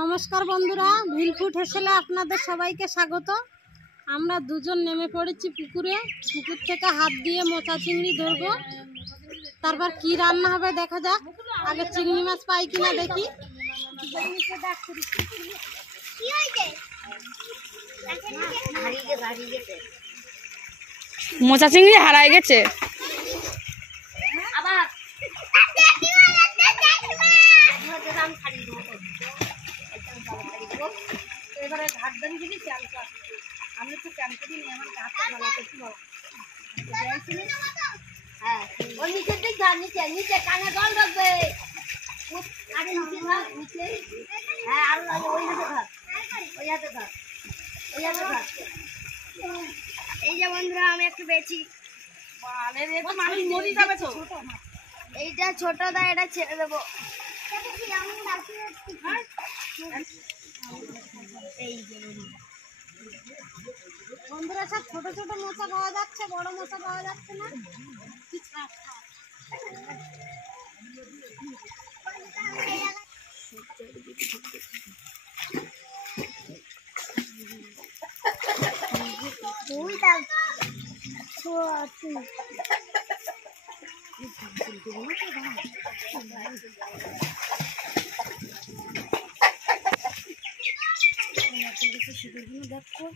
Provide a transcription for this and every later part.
নমস্কার বন্ধুরা, ভিলফুড হেসেলে আপনাদের সবাইকে স্বাগত। আমরা দুজন নেমে পড়েছি পুকুরে। পুকুর থেকে হাত দিয়ে মোচা চিংড়ি ধরবো, তারপর কি রান্না হবে দেখা যাক। আগে চিংড়ি মাছ পাই কিনা দেখি। মোচা চিংড়ি হারাই গেছে। এবারে ঘাট দানি দিবি, আমি তো ক্যাম্প করি নি, আমার ঘাটটা ভালো করছি। হ্যাঁ, ওই নিচের দিক ধর, নিচে নিচে কানে জল ঢুকবে। আরে নিচে ধর, নিচে। হ্যাঁ, আর ওই হাতে ধর, ওই হাতে ধর, ওই হাতে ধর। এই যে বন্ধুরা, আমি একটু পেয়েছি। মানুষ মরি যাবে তো। এইটা ছোট দা, এটা ছেড়ে দেবো। বন্ধুরা, সব ছোট ছোট মোচা পাওয়া যাচ্ছে, বড় মোচা পাওয়া যাচ্ছে না। দেখো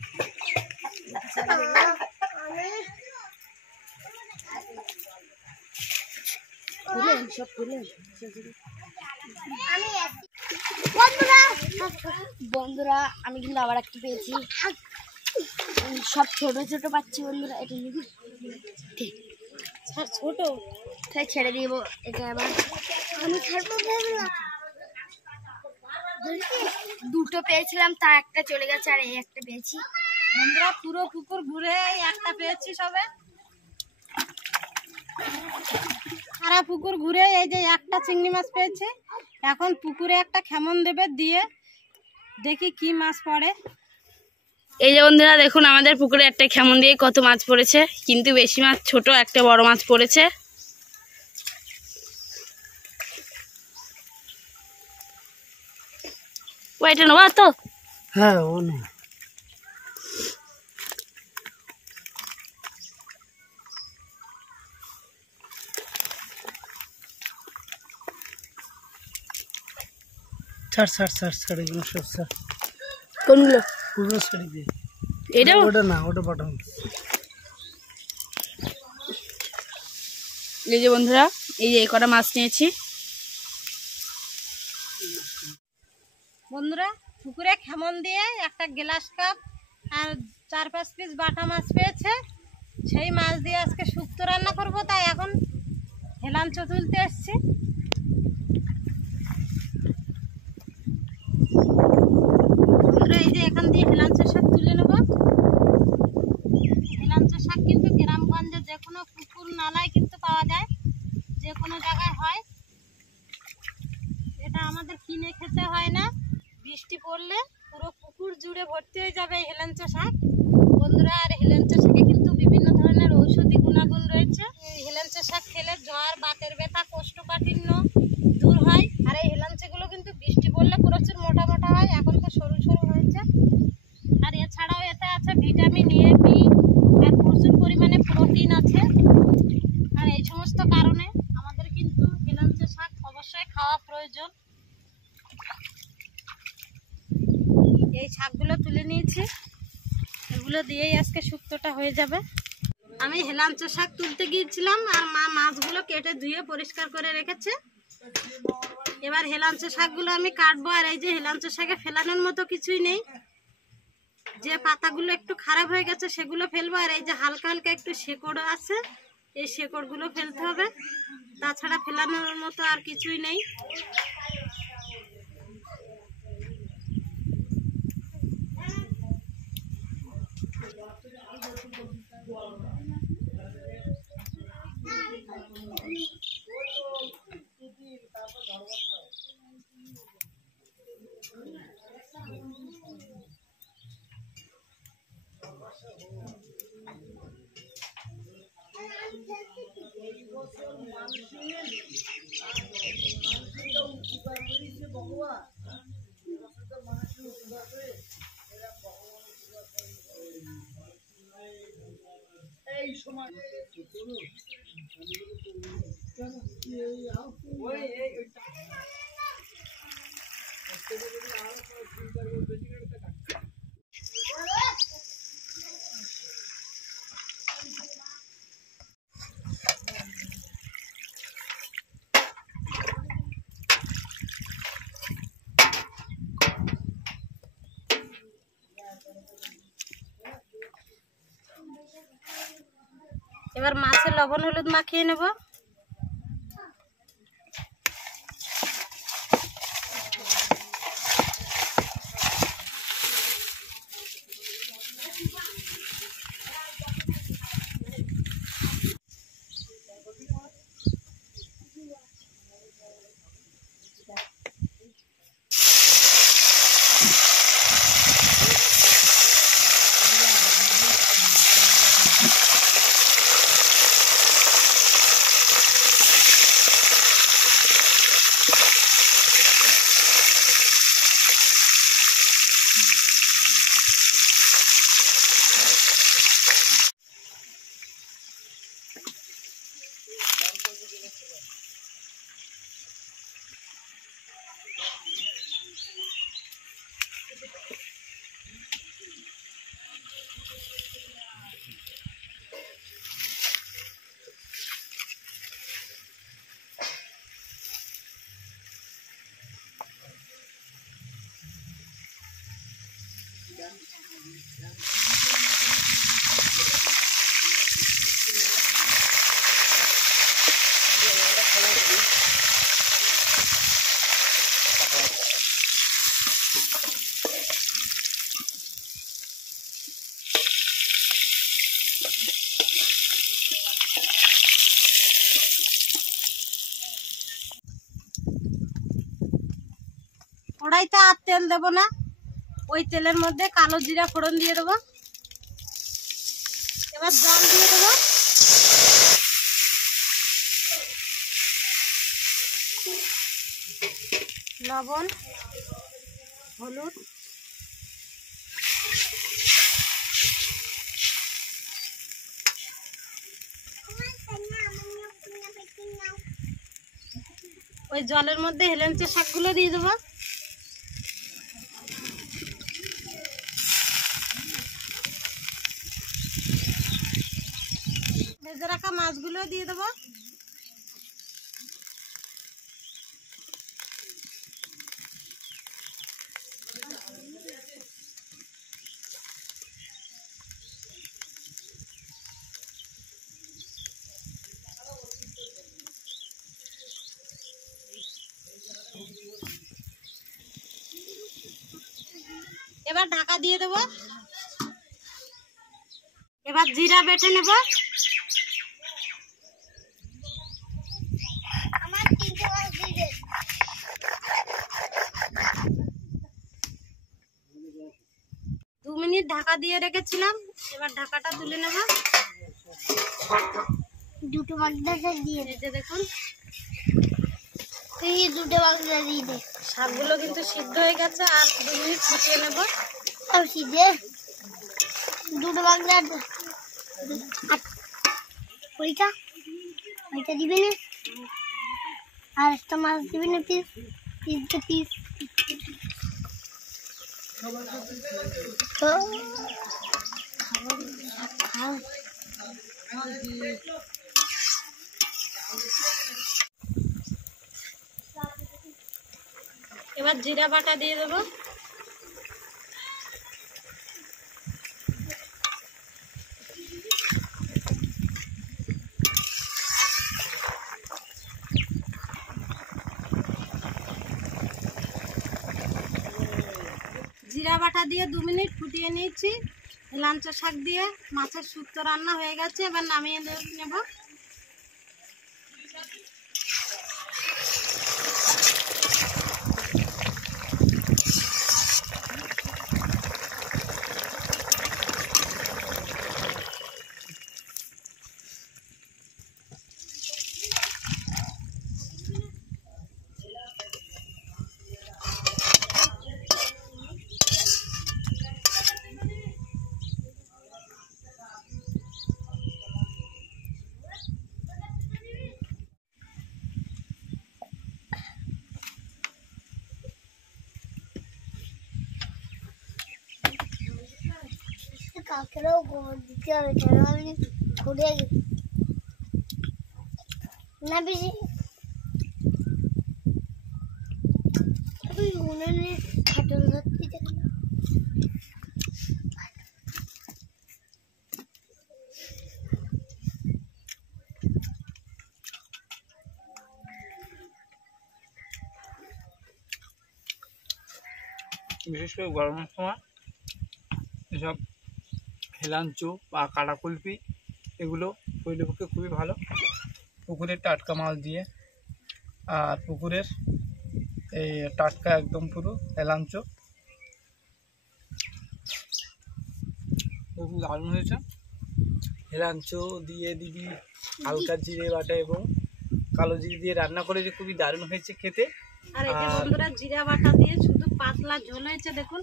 বন্ধুরা, আমি কিন্তু আবার একটা পেয়েছি। সব ছোট ছোট পাচ্ছি বন্ধুরা। এটা ছোট তাই ছেড়ে দিব। এটা আবার আমি ছাড়বো। দুটো পেয়েছিলাম, তা একটা চলে গেছে, আর এই একটা পেয়েছি। বন্ধুরা, পুরো পুকুর ঘুরে একটা পেয়েছি সবে। সারা পুকুর ঘুরে এই যে একটা চিংড়ি মাছ পেয়েছি। এখন পুকুরে একটা খেমন দেবে, দিয়ে দেখি কি মাছ পড়ে। এই যে বন্ধুরা দেখুন, আমাদের পুকুরে একটা খেমন দিয়ে কত মাছ পড়েছে, কিন্তু বেশি মাছ ছোট, একটা বড় মাছ পড়েছে। ওইটা নেবা তো? হ্যাঁ, ও না। ছাড় ছাড় ছাড় ছাড়, এগুলো সব ছাড়। কোনগুলো? পুরো ছেড়ে দিয়ে। এটা ওটা না, ওটা বাটন। এই যে বন্ধুরা, এই যে কটা মাছ নিয়েছি। বন্ধুরা, পুকুরে খেমন দিয়ে একটা গ্লাস কাপ আর 4-5 পিস বাটা মাছ পেয়েছে। সেই মাছ দিয়ে আজকে শুক্তো রান্না করব, তাই এখন হেলাঞ্চ তুলতে এসছি। বন্ধুরা, এই যে এখান দিয়ে হেলাঞ্চের শাক তুলে নেব। হেলাঞ্চের শাক কিন্তু গ্রামগঞ্জে যে কোনো পুকুর নালায় কিন্তু পাওয়া যায়, যে কোনো জায়গায় হয়। এটা আমাদের কিনে খেতে হয় না। বৃষ্টি পড়লে পুরো পুকুর জুড়ে ভর্তি হয়ে যাবে এই হেলাঞ্চা শাক। বন্ধুরা, আর হেলাঞ্চা শাকে কিন্তু বিভিন্ন ধরনের ঔষধি গুণাগুণ রয়েছে। এই হেলাঞ্চা শাক খেলে জ্বর, বাতের ব্যথা, কোষ্ঠকাঠিন্য দূর হয়। আর এই হেলাঞ্চাগুলো কিন্তু বৃষ্টি পড়লে প্রচুর মোটা মোটা হয়, এখন তো সরু সরু হয়েছে। আর এছাড়াও এতে আছে ভিটামিন এ, বি, আর প্রচুর পরিমাণে প্রোটিন আছে। আর এই সমস্ত কারণে আমাদের কিন্তু হেলাঞ্চা শাক অবশ্যই খাওয়া প্রয়োজন। এই শাকগুলো তুলে নিয়েছি, এগুলো দিয়েই আজকে শুক্তোটা হয়ে যাবে। আমি হেলাঞ্চা শাক তুলতে গিয়েছিলাম, আর মা মাছগুলো কেটে ধুয়ে পরিষ্কার করে রেখেছে। এবার হেলাঞ্চা শাকগুলো আমি কাটবো। আর এই যে হেলাঞ্চা শাকে ফেলানোর মতো কিছুই নেই। যে পাতাগুলো একটু খারাপ হয়ে গেছে সেগুলো ফেলবো, আর এই যে হালকা হালকা একটু শেকড় আছে, এই শেকড়গুলো ফেলতে হবে। তাছাড়া ফেলানোর মতো আর কিছুই নেই। এবার মাছে লবণ হলুদ মাখিয়ে নেব। কড়াইতে আর তেল দেব না, ওই তেলের মধ্যে কালো জিরা ফোড়ন দিয়ে দেবো। এবার জল দিয়ে দেবো। লবণ, হলুদ, ওই জলের মধ্যে হেলেঞ্চা শাকগুলো দিয়ে দেবো। ভেজে রাখা মাছগুলো দিয়ে দেবো। এবার ঢাকা দিয়ে দেবো। এবার জিরা বেটে নেব। দু মিনিট ঢাকা দিয়ে রেখেছিলাম, এবার ঢাকাটা তুলে নেব। দুটো বাগদা দিয়ে এই যে দেখুন, এই দুটো বাগদা দিয়ে দে। শাকগুলো কিন্তু সিদ্ধ হয়ে গেছে, আর 2 মিনিট ফুটিয়ে নেব। আর সিদ্ধে দুটো বাগদা ওইটা ওইটা দিবি না, আর একটা মাছ দিবি না, পিস পিস পিস। এবার জিরা বাটা দিয়ে দেবো। জিরা বাটা দিয়ে 2 মিনিট ফুটিয়ে নিয়েছি। হেলাঞ্চা শাক দিয়ে মাছের শুক্তো রান্না হয়ে গেছে, এবার নামিয়ে নেব। কাকেরও গোবর দিতে হবে, কেন আমি ঘুরে গেছি না বেশি উনুনে খাটল ধরতে দেখলাম। বিশেষ করে গরমের সময় এসব হেলাঞ্চু বা কাটাকুলপি এগুলো শরীরের পক্ষে খুবই ভালো। পুকুরের টাটকা মাছ দিয়ে, আর পুকুরের এই টাটকা একদম পুরো হেলাঞ্চু খুব দারুণ হয়েছে। হেলাঞ্চু দিয়ে দিবি হালকা জিরে বাটা এবং কালো জিরে দিয়ে রান্না করে যে খুবই দারুণ হয়েছে খেতে। আর এই যে বন্ধুরা জিরা বাটা দিয়ে শুধু পাতলা ঝোল হয়েছে দেখুন,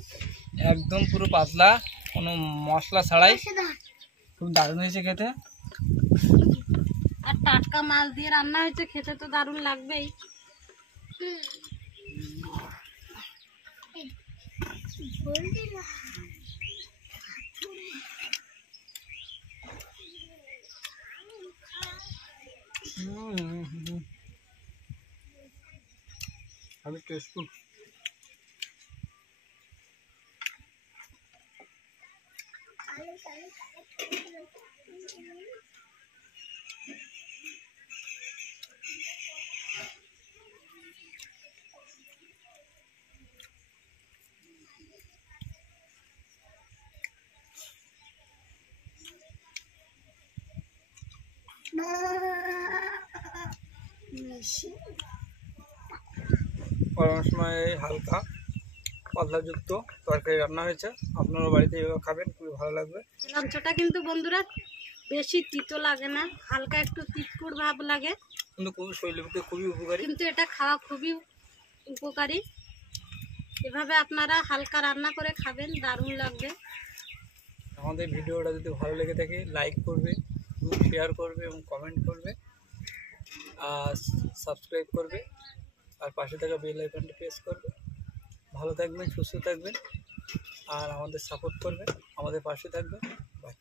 একদম পুরো পাতলা, কোনো মশলা ছাড়াই খুব দারুণ হয়েছে খেতে। আর টাটকা মাছ দিয়ে রান্না হয়েছে, খেতে তো দারুণ লাগবেই। আমি টেস্টফুল। গরমের সময় হালকা পাতলাযুক্ত তরকারি রান্না হয়েছে, আপনারা বাড়িতে এভাবে খাবেন, খুবই ভালো লাগবে। লাঞ্চটা কিন্তু বন্ধুরা বেশি তিতো লাগে না, হালকা একটু তিতকুট ভাব লাগে, কিন্তু খুবই শরীরের পক্ষে খুবই উপকারী। কিন্তু এটা খাওয়া খুবই উপকারী। এভাবে আপনারা হালকা রান্না করে খাবেন, দারুণ লাগবে। আমাদের ভিডিওটা যদি ভালো লেগে থাকে লাইক করবে এবং শেয়ার করবে এবং কমেন্ট করবে, আর সাবস্ক্রাইব করবে, আর পাশে থাকা বেল আইকনটি প্রেস করবে। ভালো থাকবেন, সুস্থ থাকবেন, আর আমাদের সাপোর্ট করবেন, আমাদের পাশে থাকবেন। বাই।